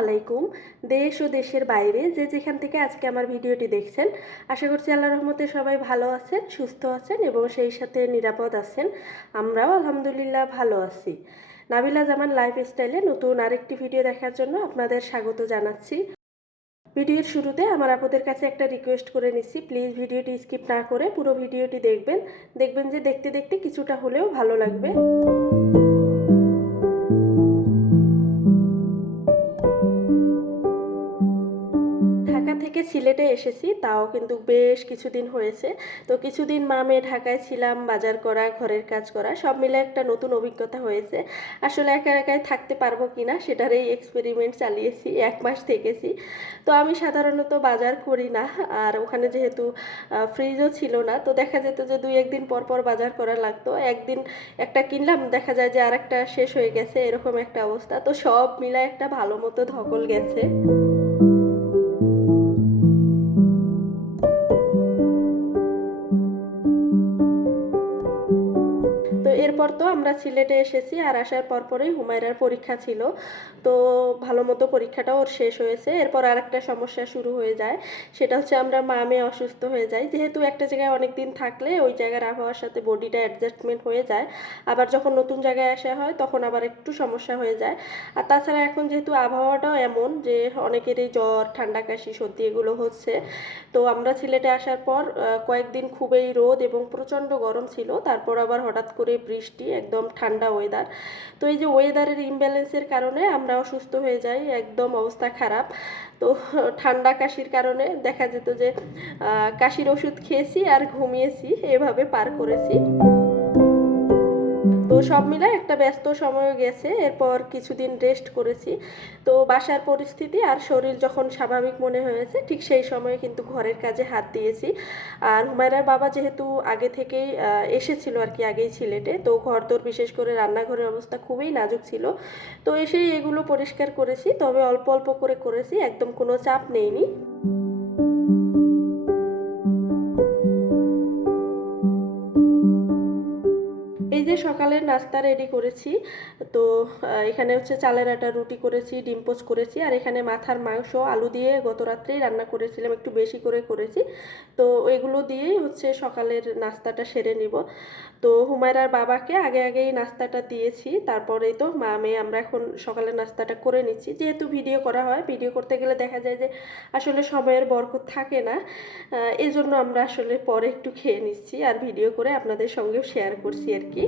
আলাইকুম। দেশ ও দেশের বাইরে যে যেখান থেকে আজকে আমার ভিডিওটি দেখছেন, আশা করছি আল্লাহর রহমতে সবাই ভালো আছেন, সুস্থ আছেন এবং সেই সাথে নিরাপদ আছেন। আমরাও আলহামদুলিল্লাহ ভালো আছি। নাবিলা জামান লাইফস্টাইলে নতুন আরেকটি ভিডিও দেখার জন্য আপনাদের স্বাগত জানাচ্ছি। ভিডিওর শুরুতে আমার আপনাদের কাছে একটা রিকোয়েস্ট করে নিচ্ছি, প্লিজ ভিডিওটি স্কিপ না করে পুরো ভিডিওটি দেখবেন যে দেখতে দেখতে কিছুটা হলেও ভালো লাগবে। ঢাকা থেকে সিলেটে এসেছি, তাও কিন্তু বেশ কিছুদিন হয়েছে। তো কিছুদিন মা মেয়ে ঢাকায় ছিলাম, বাজার করা, ঘরের কাজ করা, সব মিলে একটা নতুন অভিজ্ঞতা হয়েছে। আসলে একা একাই থাকতে পারবো কিনা সেটারই এক্সপেরিমেন্ট চালিয়েছি, 1 মাস থেকেছি। তো আমি সাধারণত বাজার করি না, আর ওখানে যেহেতু ফ্রিজও ছিল না, তো দেখা যেত যে 2-1 দিন পর পর বাজার করা লাগতো। একদিন একটা কিনলাম, দেখা যায় যে আরেকটা শেষ হয়ে গেছে, এরকম একটা অবস্থা। তো সব মিলায় একটা ভালো মতো ধকল গেছে। তো এরপর তো আমরা সিলেটে এসেছি, আর আসার পরপরই হুমায়রার পরীক্ষা ছিল। তো ভালো মতো পরীক্ষাটাও ওর শেষ হয়েছে। এরপর আরেকটা সমস্যা শুরু হয়ে যায়, সেটা হচ্ছে আমরা মা মেয়ে অসুস্থ হয়ে যাই। যেহেতু একটা জায়গায় অনেক দিন থাকলে ওই জায়গার আবহাওয়ার সাথে বডিটা অ্যাডজাস্টমেন্ট হয়ে যায়, আবার যখন নতুন জায়গায় আসা হয় তখন আবার একটু সমস্যা হয়ে যায়। আর তাছাড়া এখন যেহেতু আবহাওয়াটাও এমন যে অনেকেরই জ্বর, ঠান্ডা, কাশি, সর্দি এগুলো হচ্ছে। তো আমরা সিলেটে আসার পর কয়েকদিন খুবই রোদ এবং প্রচণ্ড গরম ছিল, তারপর আবার হঠাৎ করে বৃষ্টি, একদম ঠান্ডা ওয়েদার। তো এই যে ওয়েদারের ইমব্যালেন্সের কারণে আমরা অসুস্থ হয়ে যাই, একদম অবস্থা খারাপ। তো ঠান্ডা কাশির কারণে দেখা যেত যে কাশির ওষুধ খেয়েছি আর ঘুমিয়েছি, এভাবে পার করেছি। তো সব মিলায় একটা ব্যস্ত সময় গেছে। এরপর কিছুদিন রেস্ট করেছি। তো বাসার পরিস্থিতি আর শরীর যখন স্বাভাবিক মনে হয়েছে, ঠিক সেই সময়ে কিন্তু ঘরের কাজে হাত দিয়েছি। আর হুমায়রার বাবা যেহেতু আগে থেকেই এসেছিল আর কি, আগেই সিলেটে, তো ঘরদোর বিশেষ করে রান্নাঘরের অবস্থা খুবই নাজুক ছিল। তো এসেই এগুলো পরিষ্কার করেছি, তবে অল্প অল্প করে করেছি, একদম কোনো চাপ নেইনি। এই যে সকালের নাস্তা রেডি করেছি। তো এখানে হচ্ছে চালের আটা রুটি করেছি, ডিম পোচ করেছি, আর এখানে মাথার মাংস আলু দিয়ে গত রাত্রেই রান্না করেছিলাম, একটু বেশি করে করেছি। তো এগুলো দিয়েই হচ্ছে সকালের নাস্তাটা সেরে নিব। তো হুমায়রার বাবাকে আগে আগেই নাস্তাটা দিয়েছি, তারপরেই তো মা মেয়ে আমরা এখন সকালের নাস্তাটা করে নিচ্ছি। যেহেতু ভিডিও করা হয়, ভিডিও করতে গেলে দেখা যায় যে আসলে সময়ের বরকত থাকে না, এই জন্য আমরা আসলে পরে একটু খেয়ে নিচ্ছি, আর ভিডিও করে আপনাদের সঙ্গেও শেয়ার করছি আর কি।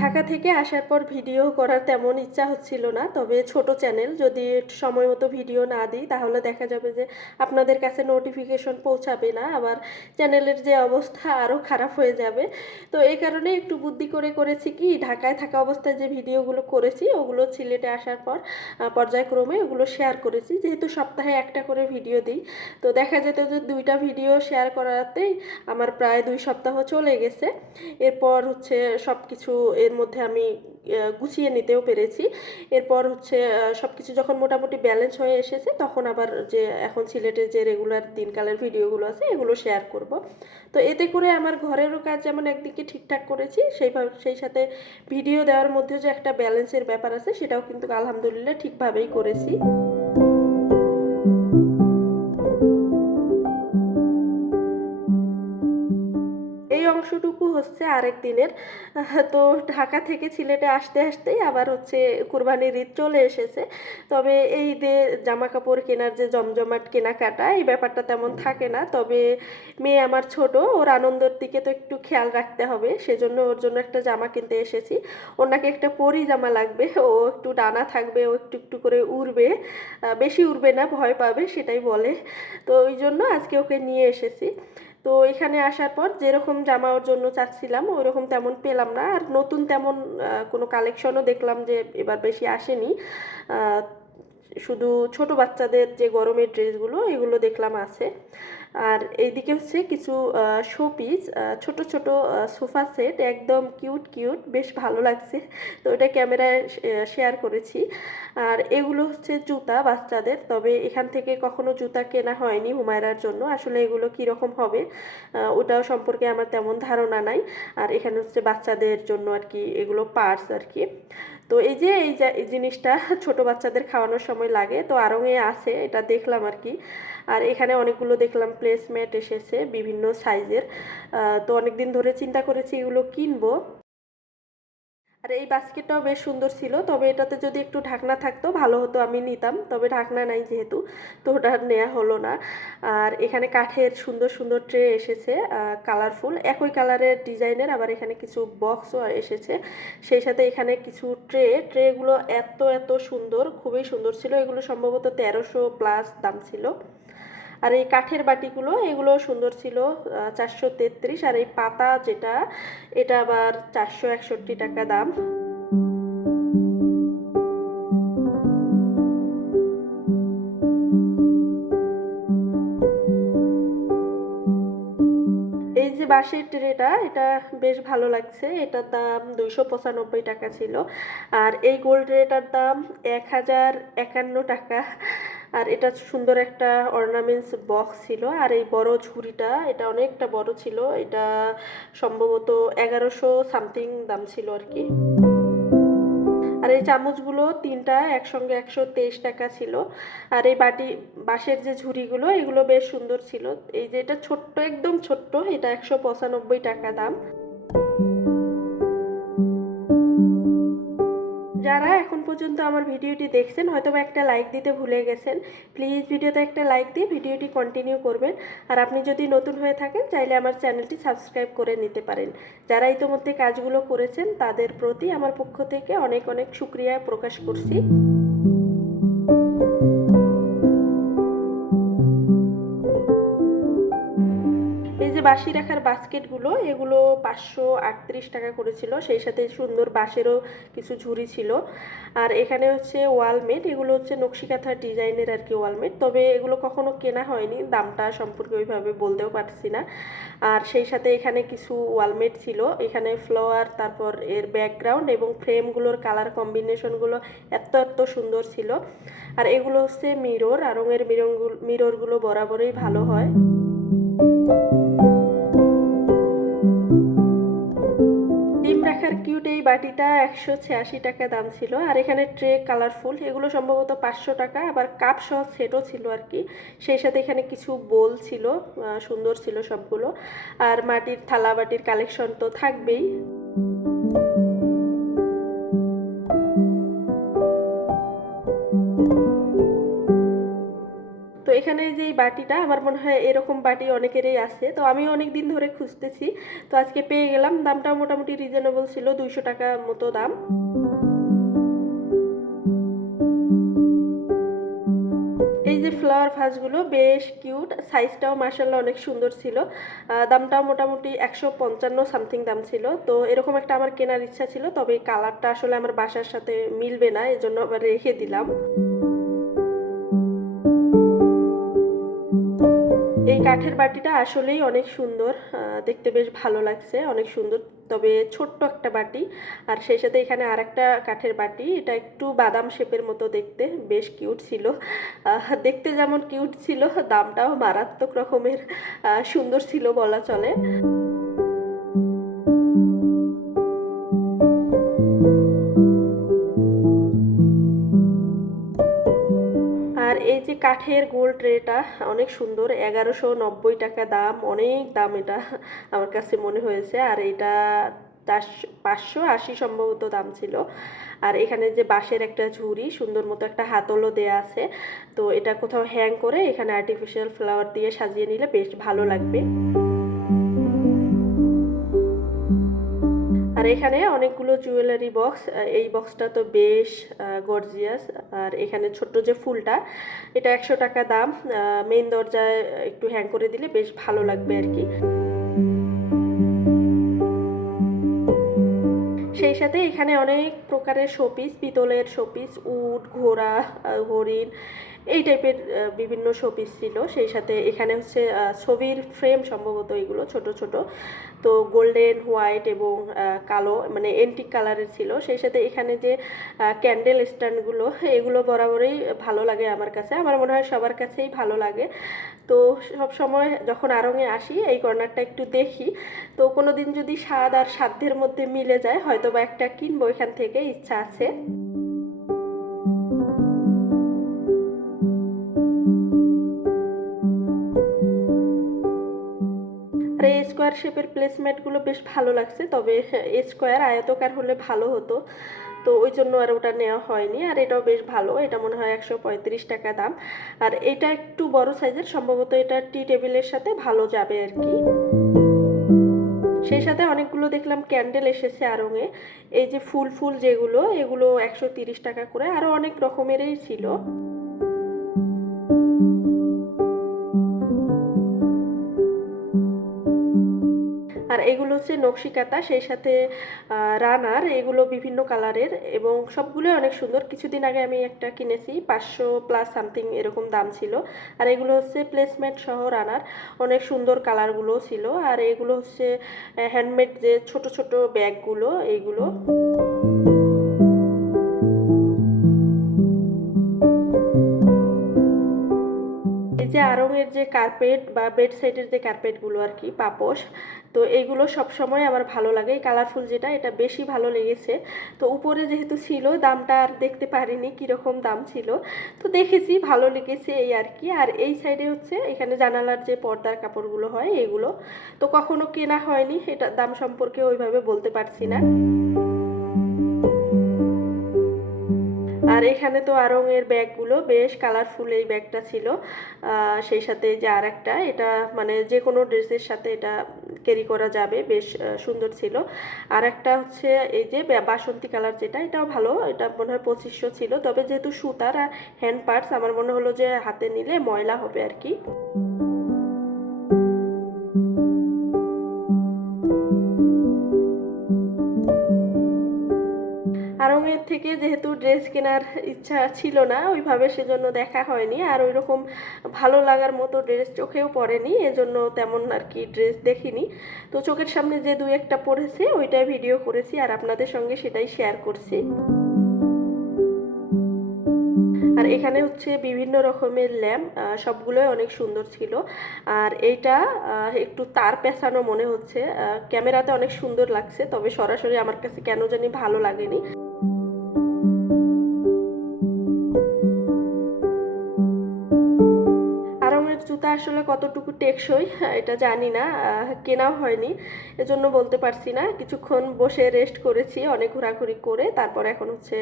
ঢাকা থেকে আসার পর ভিডিও করার তেমন ইচ্ছা হচ্ছিল না, তবে ছোট চ্যানেল, যদি সময় মতো ভিডিও না দিই তাহলে দেখা যাবে যে আপনাদের কাছে নোটিফিকেশন পৌঁছাবে না, আবার চ্যানেলের যে অবস্থা আরও খারাপ হয়ে যাবে। তো এই কারণে একটু বুদ্ধি করে করেছি কি, ঢাকায় থাকা অবস্থায় যে ভিডিওগুলো করেছি ওগুলো সিলেটে আসার পর পর্যায়ক্রমে ওগুলো শেয়ার করেছি। যেহেতু সপ্তাহে একটা করে ভিডিও দিই, তো দেখা যেত যে 2টা ভিডিও শেয়ার করাতেই আমার প্রায় 2 সপ্তাহ চলে গেছে। এরপর হচ্ছে সব কিছু এর মধ্যে আমি গুছিয়ে নিতেও পেরেছি। এরপর হচ্ছে সব কিছু যখন মোটামুটি ব্যালেন্স হয়ে এসেছে, তখন আবার যে এখন সিলেটের যে রেগুলার দিনকালের ভিডিওগুলো আছে এগুলো শেয়ার করব। তো এতে করে আমার ঘরেরও কাজ যেমন একদিকে ঠিকঠাক করেছি, সেই সাথে ভিডিও দেওয়ার মধ্যে যে একটা ব্যালেন্সের ব্যাপার আছে সেটাও কিন্তু আলহামদুলিল্লাহ ঠিকভাবেই করেছি। এই অংশটুকু হচ্ছে আরেক দিনের। তো ঢাকা থেকে সিলেটে আসতে আসতেই আবার হচ্ছে কুরবানির ঈদ চলে এসেছে। তবে এই ঈদে জামা কাপড় কেনার যে জমজমাট কেনাকাটা, এই ব্যাপারটা তেমন থাকে না। তবে মেয়ে আমার ছোট, ওর আনন্দের দিকে তো একটু খেয়াল রাখতে হবে, সেজন্য ওর জন্য একটা জামা কিনতে এসেছি। ওর নাকি একটা পরি জামা লাগবে, ও একটু ডানা থাকবে, ও একটু একটু করে উড়বে, বেশি উড়বে না, ভয় পাবে সেটাই বলে। তো ওই জন্য আজকে ওকে নিয়ে এসেছি। তো এখানে আসার পর যেরকম জামা ওর জন্য চাচ্ছিলাম ওইরকম তেমন পেলাম না, আর নতুন তেমন কোনো কালেকশনও দেখলাম যে এবার বেশি আসেনি। আহ, শুধু ছোট বাচ্চাদের যে গরমের ড্রেসগুলো এগুলো দেখলাম আছে। আর এইদিকে হচ্ছে কিছু শোপিস, ছোট ছোট সোফা সেট, একদম কিউট কিউট, বেশ ভালো লাগছে, তো এটা ক্যামেরায় শেয়ার করেছি। আর এগুলো হচ্ছে জুতা বাচ্চাদের, তবে এখান থেকে কখনো জুতা কেনা হয়নি হুমায়রার জন্য, আসলে এগুলো কীরকম হবে ওটাও সম্পর্কে আমার তেমন ধারণা নাই। আর এখানে হচ্ছে বাচ্চাদের জন্য আর কি এগুলো পার্স আর কি। তো এই যে এই জিনিসটা ছোট বাচ্চাদের খাওয়ানোর সময় লাগে, তো আড়ংয়ে আছে, এটা দেখলাম আর কি। আর এখানে অনেকগুলো দেখলাম প্লেসম্যাট এসেছে বিভিন্ন সাইজের, তো অনেকদিন ধরে চিন্তা করেছি এগুলো কিনবো। আর এই বাস্কেটটাও বেশ সুন্দর ছিল, তবে এটাতে যদি একটু ঢাকনা থাকতো ভালো হতো, আমি নিতাম, তবে ঢাকনা নাই যেহেতু, তো ওটা আর নেওয়া হলো না। আর এখানে কাঠের সুন্দর সুন্দর ট্রে এসেছে, কালারফুল, একই কালারের ডিজাইনের, আবার এখানে কিছু বক্সও এসেছে সেই সাথে। এখানে কিছু ট্রেগুলো এত এত সুন্দর, খুবই সুন্দর ছিল, এগুলো সম্ভবত 1300+ দাম ছিল। আর এই কাঠের বাটিগুলো এগুলো সুন্দর ছিল, 433। আর এই পাতা যেটা, এটা আবার 461 টাকা দাম। এই যে বাঁশের ট্রেটা, এটা বেশ ভালো লাগছে, এটার দাম 295 টাকা ছিল। আর এই গোল্ড ট্রেটার দাম 1051 টাকা। আর এটা সুন্দর একটা অর্নামেন্টস বক্স ছিল। আর এই বড় ঝুড়িটা, এটা অনেকটা বড় ছিল, এটা সম্ভবত 1100 সামথিং দাম ছিল আর কি। আর এই চামচগুলো তিনটা একসঙ্গে 123 টাকা ছিল। আর এই বাঁশের যে ঝুড়িগুলো, এগুলো বেশ সুন্দর ছিল। এই যে এটা ছোট্ট, একদম ছোট্ট, এটা 195 টাকা দাম। যারা এখন পর্যন্ত আমার ভিডিওটি দেখছেন হয়তো বা একটা লাইক দিতে ভুলে গেছেন, প্লিজ ভিডিওতে একটা লাইক দিয়ে ভিডিওটি কন্টিনিউ করবেন। আর আপনি যদি নতুন হয়ে থাকেন চাইলে আমার চ্যানেলটি সাবস্ক্রাইব করে নিতে পারেন। যারা ইতোমধ্যে কাজগুলো করেছেন তাদের প্রতি আমার পক্ষ থেকে অনেক অনেক শুকরিয়া প্রকাশ করছি। এই যে বাঁশি রাখার বাস্কেটগুলো, এগুলো 538 টাকা করেছিল, সেই সাথে সুন্দর বাঁশেরও কিছু ঝুড়ি ছিল। আর এখানে হচ্ছে ওয়ালমেট, এগুলো হচ্ছে নকশিকাঁথা ডিজাইনের আর কি ওয়ালমেট, তবে এগুলো কখনো কেনা হয়নি, দামটা সম্পর্কে ওইভাবে বলতেও পারছি না। আর সেই সাথে এখানে কিছু ওয়ালমেট ছিল, এখানে ফ্লাওয়ার, তারপর এর ব্যাকগ্রাউন্ড এবং ফ্রেমগুলোর কালার কম্বিনেশনগুলো এত এত সুন্দর ছিল। আর এগুলো হচ্ছে মিরর, আর রঙের মিররগুলো বরাবরই ভালো হয়। ডিম রাখার কিউট এই বাটিটা 186 টাকা দাম ছিল। আর এখানে ট্রে কালারফুল, এগুলো সম্ভবত 500 টাকা, আবার কাপ সহ সেটও ছিল আর কি। সেই সাথে এখানে কিছু বোল ছিল, সুন্দর ছিল সবগুলো। আর মাটির থালা বাটির কালেকশন তো থাকবেই। তো এখানে যে এই বাটিটা, আমার মনে হয় এরকম বাটি অনেকেরই আছে, তো আমি অনেক দিন ধরে খুঁজতেছি, তো আজকে পেয়ে গেলাম। দামটাও মোটামুটি রিজনেবল ছিল, 200 টাকা মতো দাম। এই যে ফ্লাওয়ার ভাসগুলো বেশ কিউট, সাইজটাও মাশাআল্লাহ অনেক সুন্দর ছিল। দামটাও মোটামুটি 155 সামথিং দাম ছিল। তো এরকম একটা আমার কেনার ইচ্ছা ছিল, তবে এই কালারটা আসলে আমার বাসার সাথে মিলবে না, এজন্য আবার রেখে দিলাম। এই কাঠের বাটিটা আসলেই অনেক সুন্দর, দেখতে বেশ ভালো লাগছে, অনেক সুন্দর, তবে ছোট্ট একটা বাটি। আর সেই সাথে এখানে আরেকটা কাঠের বাটি, এটা একটু বাদাম শেপের মতো দেখতে, বেশ কিউট ছিল। দেখতে যেমন কিউট ছিল, দামটাও মারাত্মক রকমের সুন্দর ছিল বলা চলে। আর এই যে কাঠের গোল ট্রেটা অনেক সুন্দর, 1190 টাকা দাম, অনেক দাম এটা আমার কাছে মনে হয়েছে। আর এটা 580 সম্ভবত দাম ছিল। আর এখানে যে বাঁশের একটা ঝুড়ি, সুন্দর মতো একটা হাতলও দেয়া আছে, তো এটা কোথাও হ্যাং করে এখানে আর্টিফিশিয়াল ফ্লাওয়ার দিয়ে সাজিয়ে নিলে বেশ ভালো লাগবে। আর এখানে অনেকগুলো জুয়েলারি বক্স, এই বক্সটা তো বেশ গর্জিয়াস। আর এখানে ছোট্ট যে ফুলটা, এটা 100 টাকা দাম, মেইন দরজায় একটু হ্যাং করে দিলে বেশ ভালো লাগবে আর কি। সেই সাথে এখানে অনেক প্রকারের শোপিস, পিতলের শোপিস, উট, ঘোড়া, হরিণ, এই টাইপের বিভিন্ন শোপিস ছিল। সেই সাথে এখানে হচ্ছে ছবির ফ্রেম সম্ভবত এগুলো ছোট ছোট, তো গোল্ডেন হোয়াইট এবং কালো মানে এন্টিক কালারের ছিল। সেই সাথে এখানে যে ক্যান্ডেল স্ট্যান্ডগুলো, এগুলো বরাবরই ভালো লাগে আমার কাছে, আমার মনে হয় সবার কাছেই ভালো লাগে। তো সব সময় যখন আড়ংয়ে আসি এই কর্নারটা একটু দেখি, তো কোনো দিন যদি স্বাদ আর সাধ্যের মধ্যে মিলে যায় হয়তো বা একটা কিনবো এখান থেকে, ইচ্ছা আছে। আর এই স্কোয়ার শেপের প্লেসমেন্টগুলো বেশ ভালো লাগছে, তবে স্কোয়ার আয়তকার হলে ভালো হতো, তো ওই জন্য আর ওটা নেওয়া হয়নি। আর এটাও বেশ ভালো, এটা মনে হয় 135 টাকা দাম। আর এটা একটু বড় সাইজের, সম্ভবত এটা টি টেবিলের সাথে ভালো যাবে আর কি। সেই সাথে অনেকগুলো দেখলাম ক্যান্ডেল এসেছে আড়ংয়ে, এই যে ফুল ফুল যেগুলো, এগুলো 130 টাকা করে, আরও অনেক রকমেরই ছিল। আর এগুলো হচ্ছে নকশিকাতা, সেই সাথে রানার, এগুলো বিভিন্ন কালারের এবং সবগুলোই অনেক সুন্দর। কিছুদিন আগে আমি একটা কিনেছি, 500 প্লাস সামথিং এরকম দাম ছিল। আর এগুলো হচ্ছে প্লেসমেন্ট সহ রানার, অনেক সুন্দর কালারগুলো ছিল। আর এগুলো হচ্ছে হ্যান্ডমেড যে ছোট ছোট ব্যাগগুলো, এইগুলো। এই যে আড়ংয়ের যে কার্পেট বা বেড সাইডের যে কার্পেটগুলো আর কি, পাপোশ, তো এইগুলো সবসময় আমার ভালো লাগে। এই কালারফুল যেটা, এটা বেশি ভালো লেগেছে। তো উপরে যেহেতু ছিল, দামটা আর দেখতে পারিনি কীরকম দাম ছিল, তো দেখেছি ভালো লেগেছে এই আর কি। আর এই সাইডে হচ্ছে এখানে জানালার যে পর্দার কাপড়গুলো হয় এগুলো, তো কখনো কেনা হয়নি, এটা দাম সম্পর্কে ওইভাবে বলতে পারছি না। আর এখানে তো আড়ংয়ের ব্যাগগুলো বেশ কালারফুল, এই ব্যাগটা ছিল। সেই সাথে যে আর একটা, এটা মানে যে কোনো ড্রেসের সাথে এটা ক্যারি করা যাবে, বেশ সুন্দর ছিল। আর একটা হচ্ছে এই যে বাসন্তী কালার যেটা, এটাও ভালো, এটা মনে হয় 2500 ছিল। তবে যেহেতু সুতার আর হ্যান্ড পার্টস, আমার মনে হলো যে হাতে নিলে ময়লা হবে আর কি। আড়ংয়ের থেকে যেহেতু ড্রেস কেনার ইচ্ছা ছিল না ওইভাবে, সেজন্য দেখা হয়নি। আর ওই রকম ভালো লাগার মতো ড্রেস চোখেও পড়েনি, এজন্য তেমন আর কি ড্রেস দেখিনি। তো চোখের সামনে যে দুই একটা পড়েছে ওইটাই ভিডিও করেছি আর আপনাদের সঙ্গে সেটাই শেয়ার করছি। আর এখানে হচ্ছে বিভিন্ন রকমের ল্যাম্প, সবগুলোই অনেক সুন্দর ছিল। আর এইটা একটু তার পেঁচানো মনে হচ্ছে, ক্যামেরাতে অনেক সুন্দর লাগছে, তবে সরাসরি আমার কাছে কেন জানি ভালো লাগেনি। আড়ংয়ের জুতা আসলে কতটুকু টেকসই এটা জানি না, কেনাও হয়নি, এজন্য বলতে পারছি না। কিছুক্ষণ বসে রেস্ট করেছি অনেক ঘোরাঘুরি করে, তারপর এখন হচ্ছে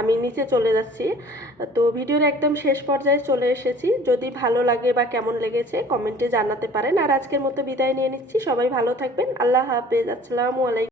আমি নিচে চলে যাচ্ছি। তো ভিডিওর একদম শেষ পর্যায়ে চলে এসেছি, যদি ভালো লাগে বা কেমন লেগেছে কমেন্টে জানাতে পারেন। আর আজকের মতো বিদায় নিয়ে নিচ্ছি, সবাই ভালো থাকবেন, আল্লাহ হাফেজ, আসসালামু আলাইকুম।